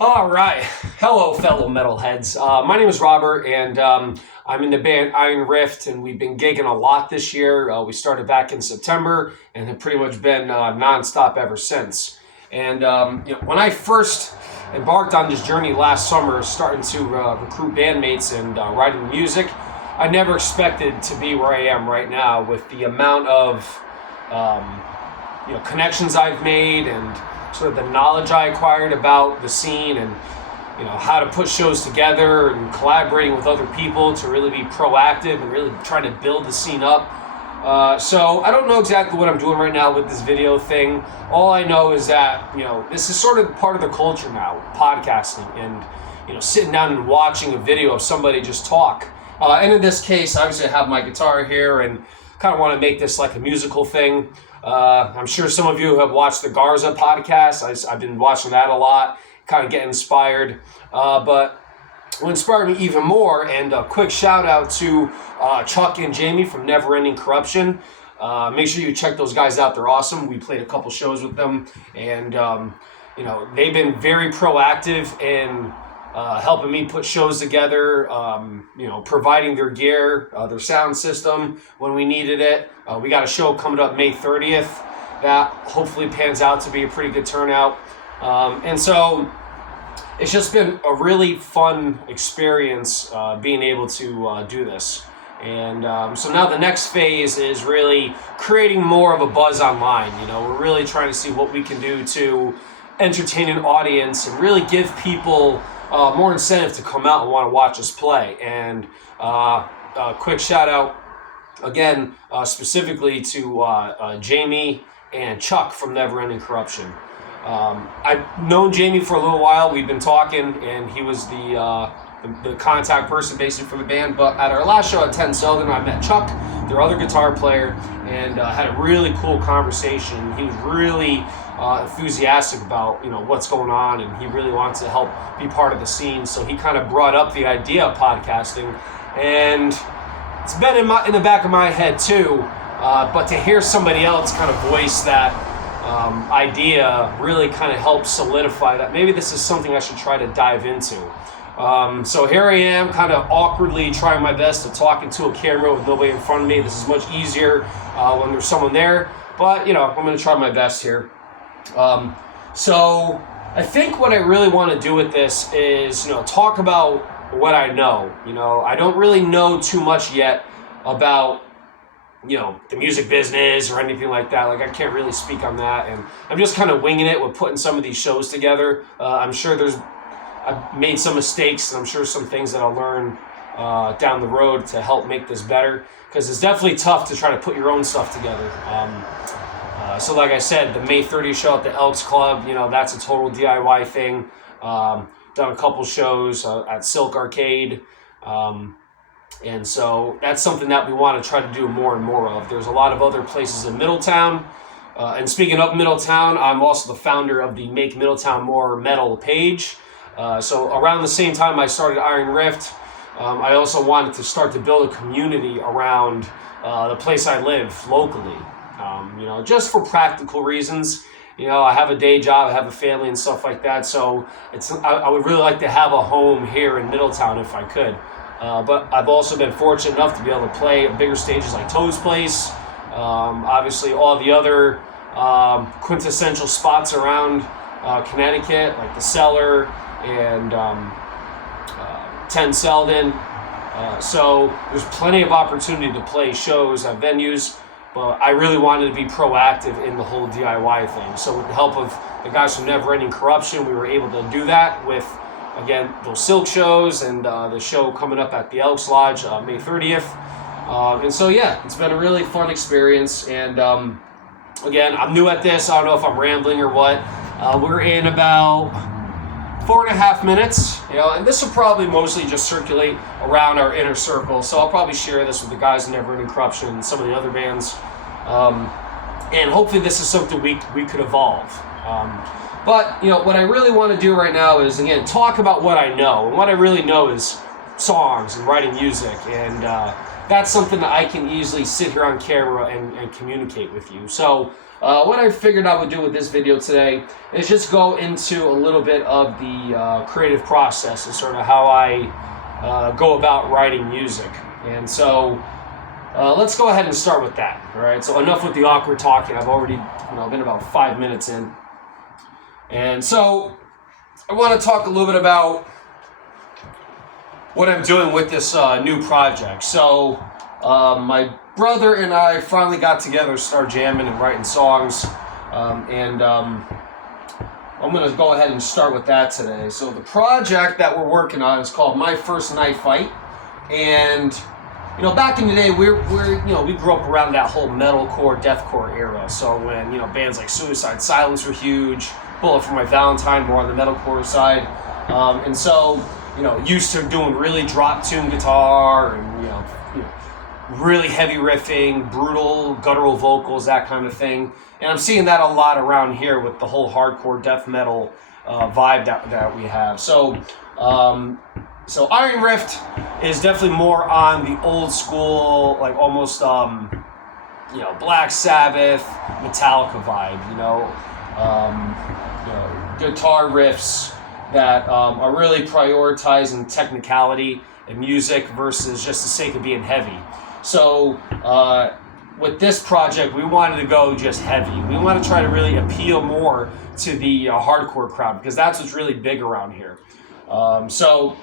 All right. Hello, fellow metalheads. My name is Robert, and I'm in the band Iron Rift, and we've been gigging a lot this year. We started back in September and have pretty much been nonstop ever since. And when I first embarked on this journey last summer, starting to recruit bandmates and writing music, I never expected to be where I am right now with the amount of um, connections I've made and sort of the knowledge I acquired about the scene and how to put shows together and collaborating with other people to really be proactive and really trying to build the scene up. So I don't know exactly what I'm doing right now with this video thing. All I know is that this is sort of part of the culture now, podcasting, and sitting down and watching a video of somebody just talk. And in this case, obviously I have my guitar here and kind of want to make this like a musical thing. I'm sure some of you have watched the Garza podcast. I've been watching that a lot, kind of get inspired. But what inspired me even more, and a quick shout out to Chuck and Jamie from Never Ending Corruption. Make sure you check those guys out. They're awesome. We played a couple shows with them, and they've been very proactive in helping me put shows together, providing their gear, their sound system when we needed it. We got a show coming up May 30th that hopefully pans out to be a pretty good turnout. And so it's just been a really fun experience being able to do this. And so now the next phase is really creating more of a buzz online. We're really trying to see what we can do to entertain an audience and really give people more incentive to come out and want to watch us play. And a quick shout out again, specifically to Jamie and Chuck from Never Ending Corruption. I've known Jamie for a little while. We've been talking, and he was the contact person basically for the band. But at our last show at 10 Selden, I met Chuck, their other guitar player, and had a really cool conversation. He was really enthusiastic about what's going on, and he really wants to help be part of the scene. So he kind of brought up the idea of podcasting, and it's been in the back of my head too. But to hear somebody else kind of voice that idea really kind of helps solidify that maybe this is something I should try to dive into. So here I am, kind of awkwardly trying my best to talk into a camera with nobody in front of me. This is much easier when there's someone there, but I'm going to try my best here. So I think what I really want to do with this is, talk about what I know. I don't really know too much yet about, the music business or anything like that. Like, I can't really speak on that, and I'm just kind of winging it with putting some of these shows together. I'm sure I've made some mistakes, and I'm sure some things that I'll learn down the road to help make this better, because it's definitely tough to try to put your own stuff together. So like I said, the May 30th show at the Elks Club, that's a total DIY thing. Done a couple shows at Silk Arcade. And so that's something that we want to try to do more and more of. There's a lot of other places in Middletown. And speaking of Middletown, I'm also the founder of the Make Middletown More Metal page. So around the same time I started Iron Rift, I also wanted to start to build a community around the place I live locally. Just for practical reasons. I have a day job, I have a family and stuff like that, so I would really like to have a home here in Middletown if I could. But I've also been fortunate enough to be able to play at bigger stages like Toad's Place, obviously all the other quintessential spots around Connecticut, like the Cellar and 10 Selden. So there's plenty of opportunity to play shows at venues. But I really wanted to be proactive in the whole DIY thing. So with the help of the guys from Never Ending Corruption, we were able to do that with, again, those Silk shows and the show coming up at the Elks Lodge May 30th. And so, yeah, it's been a really fun experience. And again, I'm new at this. I don't know if I'm rambling or what. We're in about 4.5 minutes, and this will probably mostly just circulate around our inner circle. So I'll probably share this with the guys in Never Ending Corruption and some of the other bands. And hopefully this is something we could evolve. But what I really want to do right now is, again, talk about what I know. And what I really know is songs and writing music. And that's something that I can easily sit here on camera and communicate with you. So what I figured I would do with this video today is just go into a little bit of the creative process and sort of how I go about writing music. And so let's go ahead and start with that. All right. So enough with the awkward talking. I've already been about 5 minutes in. And so I want to talk a little bit about what I'm doing with this new project. So my brother and I finally got together, started jamming and writing songs, and I'm going to go ahead and start with that today. So the project that we're working on is called My First Knife Fight, and back in the day, we grew up around that whole metalcore, deathcore era. So when bands like Suicide Silence were huge, Bullet for My Valentine more on the metalcore side, and so used to doing really drop tune guitar and really heavy riffing, brutal guttural vocals, that kind of thing. And I'm seeing that a lot around here with the whole hardcore death metal vibe that we have. So Iron Rift is definitely more on the old school, like almost Black Sabbath, Metallica vibe. Guitar riffs that are really prioritizing technicality and music versus just the sake of being heavy. So with this project, we wanted to go just heavy. We want to try to really appeal more to the hardcore crowd because that's what's really big around here. So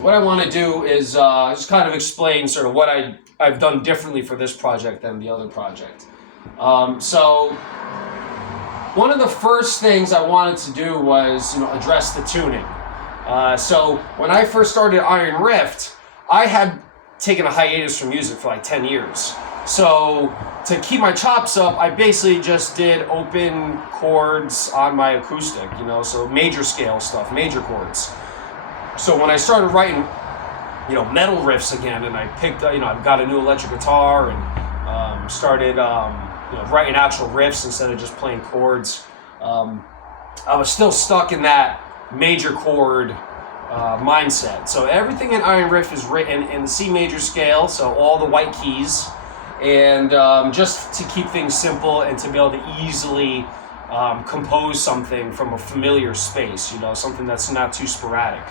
what I want to do is just kind of explain sort of what I've done differently for this project than the other project. So one of the first things I wanted to do was address the tuning. So when I first started Iron Rift, I had taken a hiatus from music for like 10 years. So to keep my chops up, I basically just did open chords on my acoustic, so major scale stuff, major chords. So when I started writing, metal riffs again, and I picked, I got a new electric guitar and started, writing actual riffs instead of just playing chords. I was still stuck in that major chord mindset. So everything in Iron Rift is written in the C major scale, so all the white keys, and just to keep things simple and to be able to easily compose something from a familiar space, something that's not too sporadic.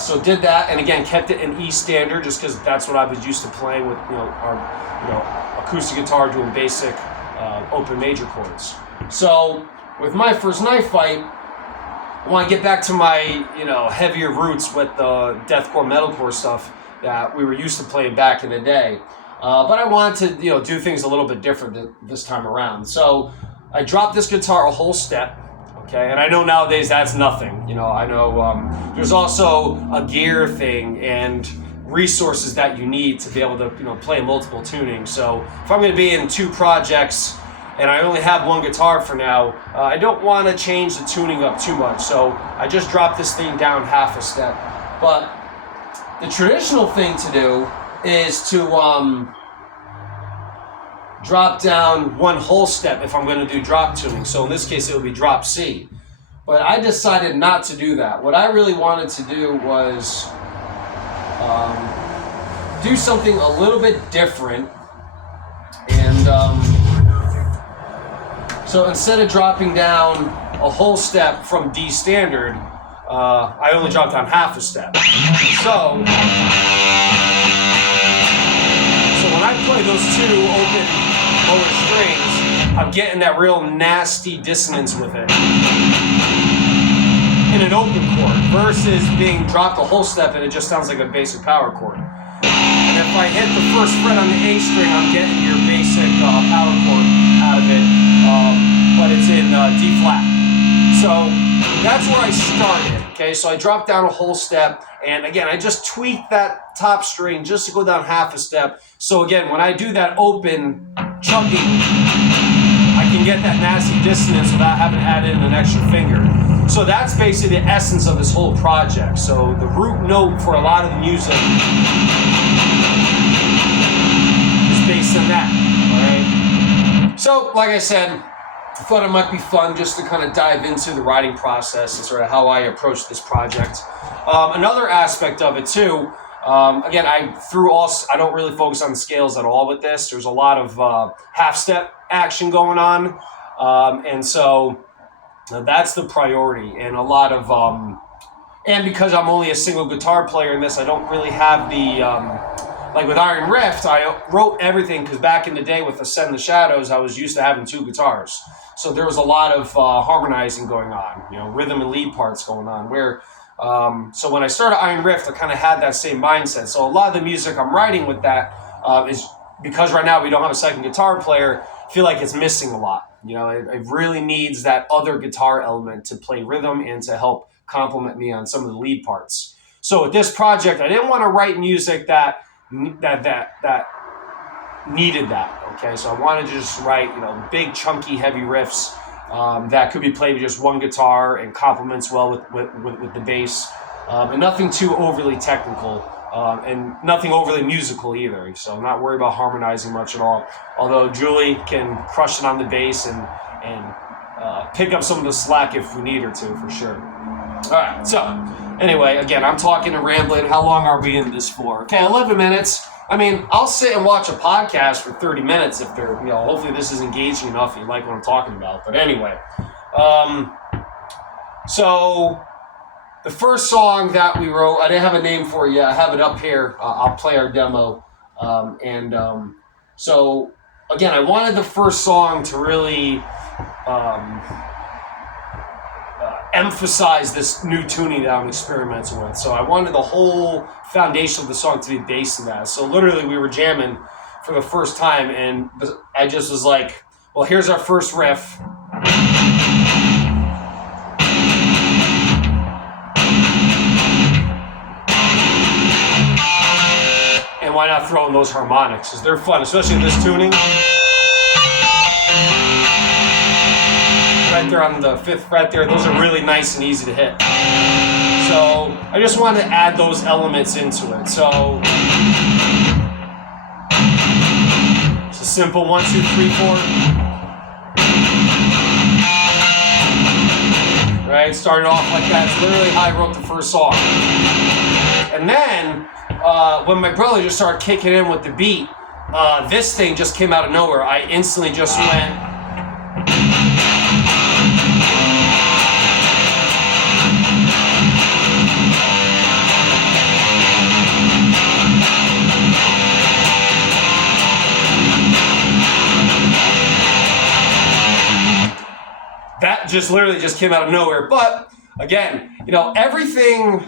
So did that, and again kept it in E standard just because that's what I was used to playing with our acoustic guitar doing basic open major chords. So with My First Knife Fight, I want to get back to my heavier roots with the deathcore metalcore stuff that we were used to playing back in the day, but I wanted to do things a little bit different this time around. So I dropped this guitar a whole step. Okay, and I know nowadays that's nothing. I know there's also a gear thing and resources that you need to be able to play multiple tunings. So if I'm going to be in two projects and I only have one guitar for now, I don't want to change the tuning up too much. So I just dropped this thing down half a step. But the traditional thing to do is to drop down one whole step if I'm going to do drop tuning. So in this case, it would be drop C. But I decided not to do that. What I really wanted to do was do something a little bit different. And so instead of dropping down a whole step from D standard, I only dropped down half a step. So when I play those two open lower strings, I'm getting that real nasty dissonance with it in an open chord versus being dropped a whole step and it just sounds like a basic power chord. And if I hit the first fret on the A string, I'm getting your basic power chord out of it, but it's in D flat. So that's where I started. Okay, so I dropped down a whole step, and again, I just tweaked that top string just to go down half a step. So again, when I do that open chugging, I can get that nasty dissonance without having to add in an extra finger. So that's basically the essence of this whole project. So the root note for a lot of the music is based on that, all right? So, like I said, I thought it might be fun just to kind of dive into the writing process and sort of how I approach this project. Another aspect of it too, again, I don't really focus on the scales at all with this. There's a lot of half step action going on. And so that's the priority. And a lot of, and because I'm only a single guitar player in this, I don't really have the, like with Iron Rift, I wrote everything because back in the day with Ascend the Shadows, I was used to having 2 guitars. So there was a lot of harmonizing going on, rhythm and lead parts going on. So when I started Iron Rift, I kind of had that same mindset. So a lot of the music I'm writing with that is because right now we don't have a second guitar player, I feel like it's missing a lot. It really needs that other guitar element to play rhythm and to help complement me on some of the lead parts. So with this project, I didn't want to write music that needed that. Okay, so I wanted to just write big chunky heavy riffs that could be played with just one guitar and complements well with the bass, and nothing too overly technical, and nothing overly musical either. So I'm not worried about harmonizing much at all. Although Julie can crush it on the bass and pick up some of the slack if we need her to, for sure. All right, so anyway, again, I'm talking and rambling. How long are we in this for? Okay, 11 minutes. I mean, I'll sit and watch a podcast for 30 minutes if they're, hopefully this is engaging enough and you like what I'm talking about. But anyway, so the first song that we wrote, I didn't have a name for it yet. I have it up here. I'll play our demo. So, again, I wanted the first song to really emphasize this new tuning that I'm experimenting with. So I wanted the whole foundation of the song to be based in that. So literally we were jamming for the first time and I just was like, well, here's our first riff. And why not throw in those harmonics? Because they're fun, especially in this tuning. Right there on the 5th fret there, those are really nice and easy to hit. So I just wanted to add those elements into it. So it's a simple 1, 2, 3, 4. Right, started off like that. It's literally how I wrote the first song. And then when my brother just started kicking in with the beat, this thing just came out of nowhere. I instantly just went. That just literally just came out of nowhere. But again, everything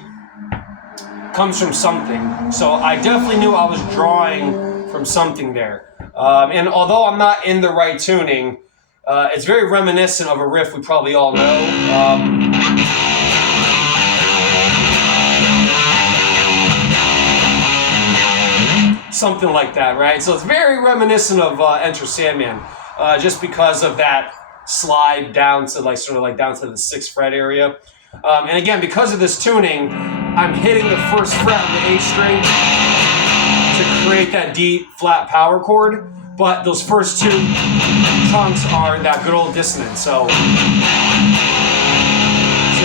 comes from something. So I definitely knew I was drawing from something there. And although I'm not in the right tuning, it's very reminiscent of a riff we probably all know. Something like that, right? So it's very reminiscent of Enter Sandman, just because of that slide down to down to the 6th fret area. And again, because of this tuning, I'm hitting the 1st fret of the A string to create that D flat power chord, but those first 2 chunks are that good old dissonance. So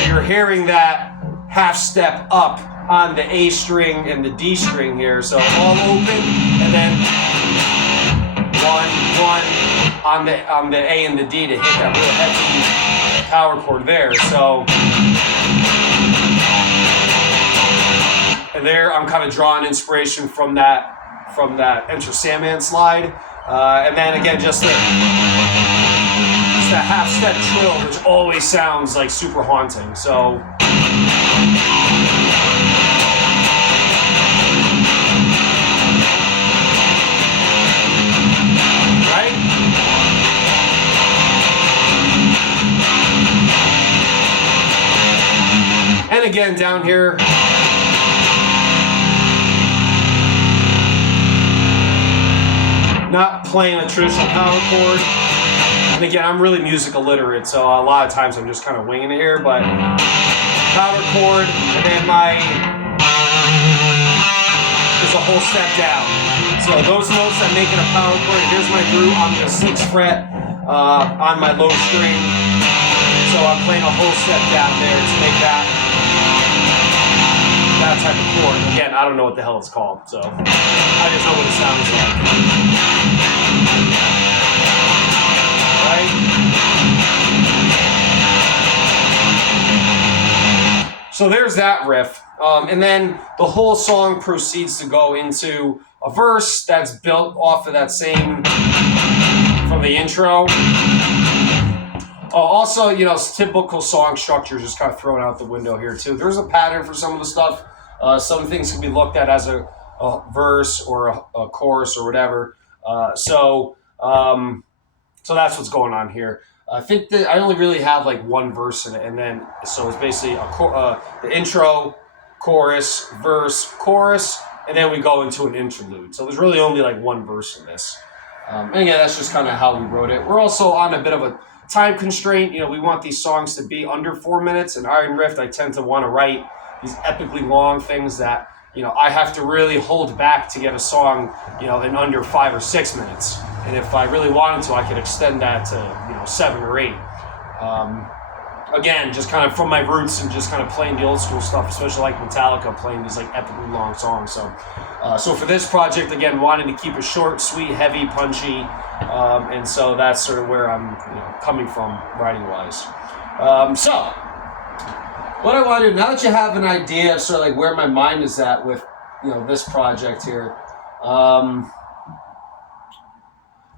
you're hearing that half step up on the A string and the D string here. So all open, and then 1, 1 on the A and the D to hit that real heavy power chord there. So, and there I'm kind of drawing inspiration from that Enter Sandman slide, and then again just that half step trill, which always sounds like super haunting. So. And again, down here, not playing a traditional power chord. And again, I'm really music illiterate, so a lot of times I'm just kind of winging it here, but power chord, and then is a whole step down. So those notes that make it a power chord, here's my groove on the 6th fret on my low string. So I'm playing a whole step down there to make that type of chord. Again, I don't know what the hell it's called, so I just know what it sounds like. right? So there's that riff. And then the whole song proceeds to go into a verse that's built off of that same from the intro. Also, typical song structure is just kind of thrown out the window here too. There's a pattern for some of the stuff. Some things can be looked at as a verse or a chorus or whatever. So that's what's going on here. I think that I only really have like one verse in it, and then so it's basically the intro, chorus, verse, chorus, and then we go into an interlude. So there's really only like one verse in this. And again, that's just kind of how we wrote it. We're also on a bit of a time constraint. We want these songs to be under 4 minutes. In Iron Rift, I tend to want to write these epically long things that I have to really hold back to get a song in under 5 or 6 minutes. And if I really wanted to, I could extend that to 7 or 8. Again, just kind of from my roots and just kind of playing the old school stuff, especially like Metallica, playing these like epically long songs. So for this project, again, wanting to keep it short, sweet, heavy, punchy, and so that's sort of where I'm coming from writing wise. So what I want to do, now that you have an idea of sort of like where my mind is at with this project here,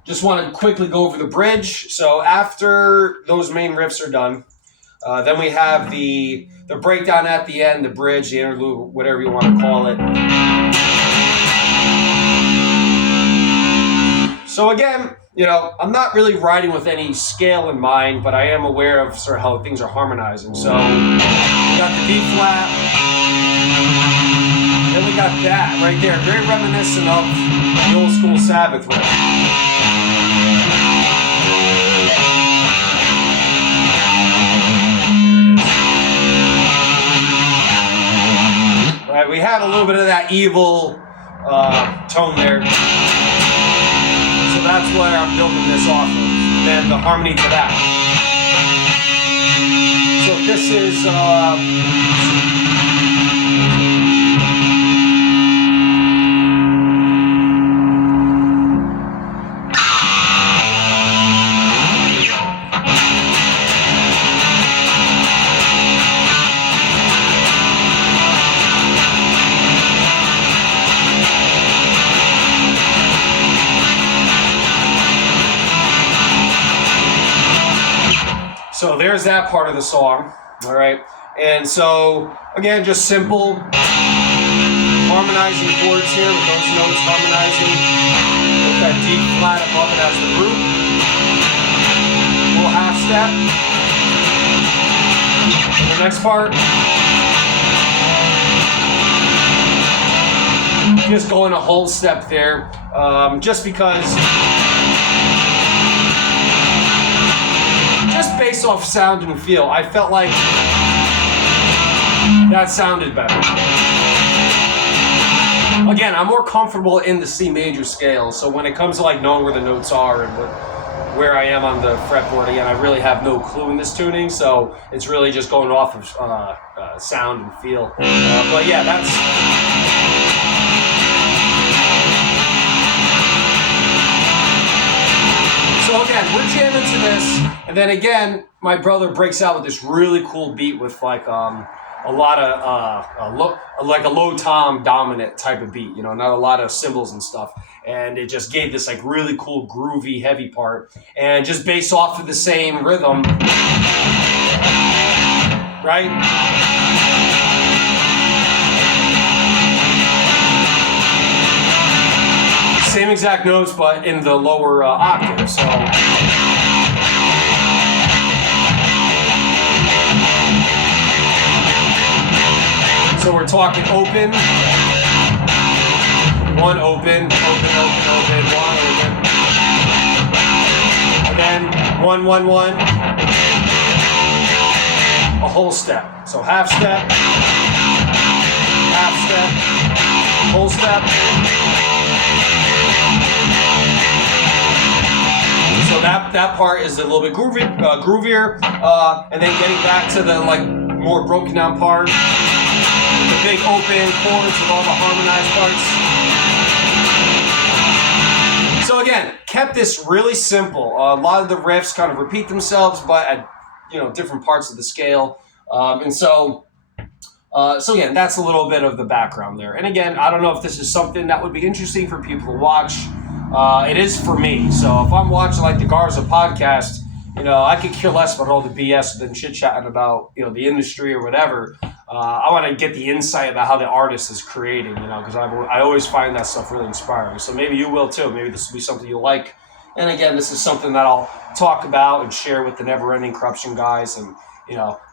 just want to quickly go over the bridge. So after those main riffs are done, then we have the breakdown at the end, the bridge, the interlude, whatever you want to call it. So again, I'm not really writing with any scale in mind, but I am aware of sort of how things are harmonizing. So we got the D flat, then we got that right there, very reminiscent of the old school Sabbath riff. Right, we have a little bit of that evil tone there. So that's where I'm building this off of. And then the harmony to that. So this is so there's that part of the song, all right? And so, again, just simple harmonizing chords here with those notes harmonizing with that D flat above it as the root. Little half step. And the next part, just going a whole step there, just because, just based off sound and feel, I felt like that sounded better. Again, I'm more comfortable in the C major scale, so when it comes to like knowing where the notes are and where I am on the fretboard, again, I really have no clue in this tuning, so it's really just going off of sound and feel. But yeah, that's... So again, we're jamming to this, and then again, my brother breaks out with this really cool beat with like a lot of like a low tom dominant type of beat, not a lot of cymbals and stuff, and it just gave this like really cool groovy heavy part, and just based off of the same rhythm, right? Same exact notes, but in the lower octave. So we're talking open, one open, open, open, open, one open, and then one, one, one, a whole step. So half step, whole step. So that part is a little bit groovier, and then getting back to the like more broken down part, the big open chords with all the harmonized parts. So So again, kept this really simple. A lot of the riffs kind of repeat themselves, but at different parts of the scale. So again, that's a little bit of the background there. And again, I don't know if this is something that would be interesting for people to watch. It is for me. So if I'm watching like the Garza podcast, I could care less about all the BS than chit-chatting about, the industry or whatever. I want to get the insight about how the artist is creating, because I always find that stuff really inspiring. So maybe you will too. Maybe this will be something you'll like. And again, this is something that I'll talk about and share with the Never Ending Corruption guys. And,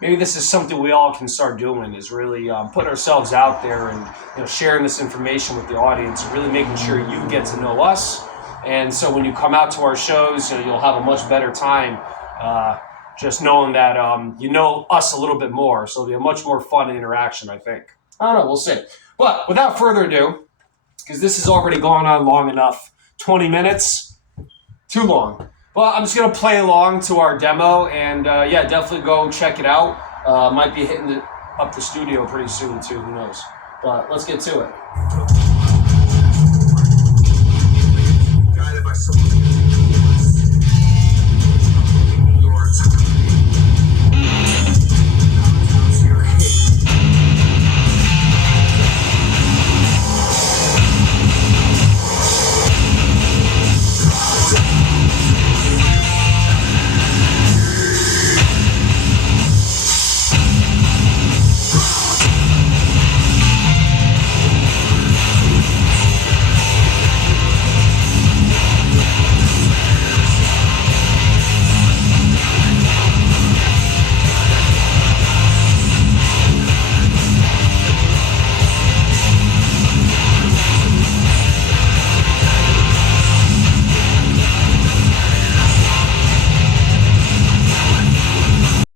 maybe this is something we all can start doing, is really putting ourselves out there and, sharing this information with the audience and really making sure you get to know us. And so when you come out to our shows, you'll have a much better time just knowing that you know us a little bit more. So it'll be a much more fun interaction, I think. I don't know, we'll see. But without further ado, because this has already gone on long enough, 20 minutes, too long. Well, I'm just going to play along to our demo, and definitely go check it out. Might be hitting up the studio pretty soon too, who knows. But let's get to it. Guided by someone.